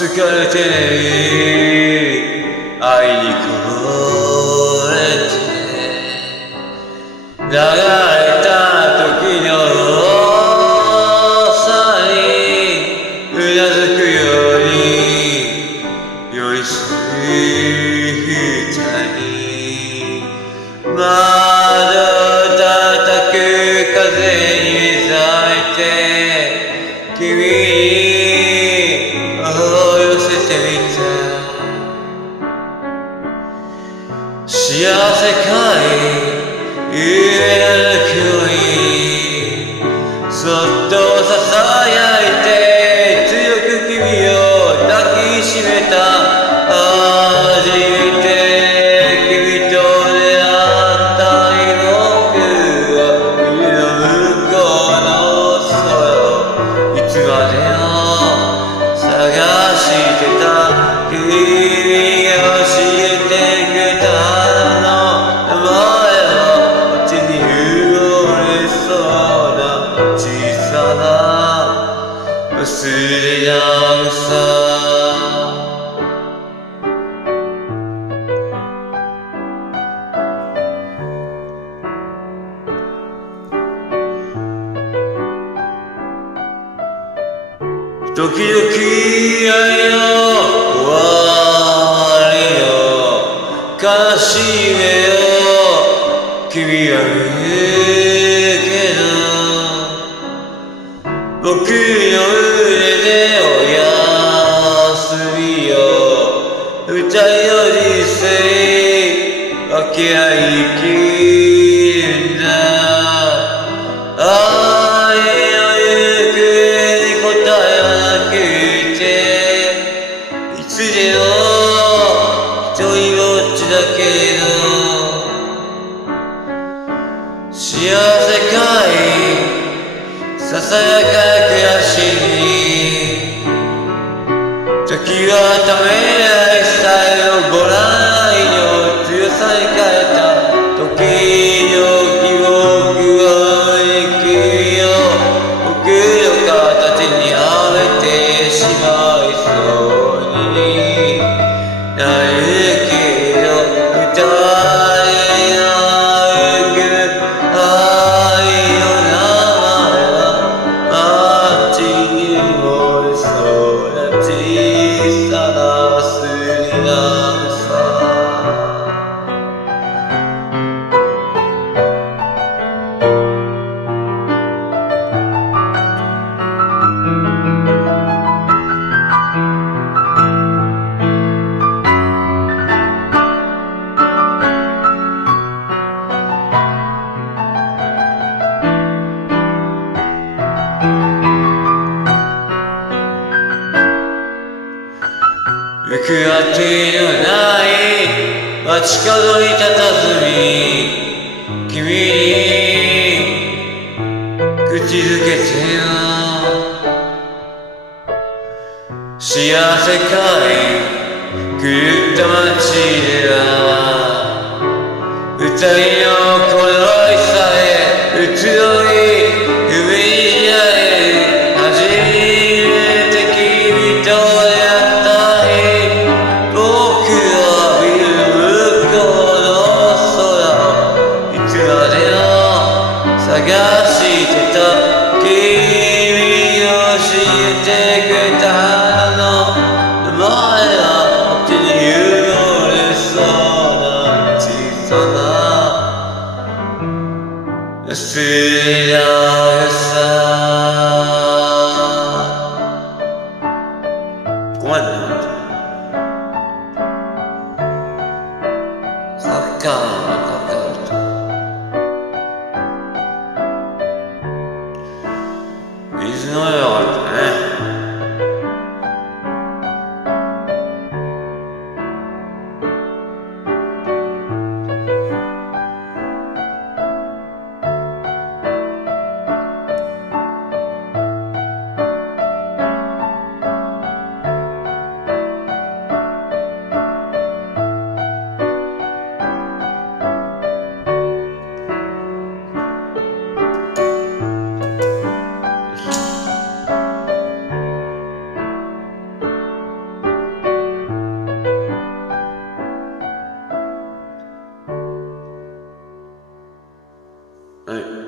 疲れてね愛にこぼれて流れた時のさにうなずくように寄り添いたい窓叩く風に目覚めて君に頬を寄せてみた幸せかい夢の声にそっとささやいて強く君を抱きしめた初めて君と出会った日僕は海の向こうの空をいつまでも探してた君が教えてくれた忘れなくさ時々愛の終わりの悲しみを君は言うけど僕の腕でおやすみを二人の人生分け合い生きるんだ愛の行方に答えはなくていつでも一人ぼっちだけれど幸せかいささやかな悔しみ時はためないさえをご覧愛の強さに変えた時の記憶は君を僕の片手にはめてしまいそうになるけど二人の歩く愛の行く当てのない街角に佇み君に口づけてよ幸せかい狂った街では二人のこの愛さえ移ろい夢に出会え初めて君と出会った僕は見る向こうの空をいつまでも探してた君が教えてくれた花の名前は手に揺れそうな小さな忘れなくさごめんねサッカーかかると水のよかったねはい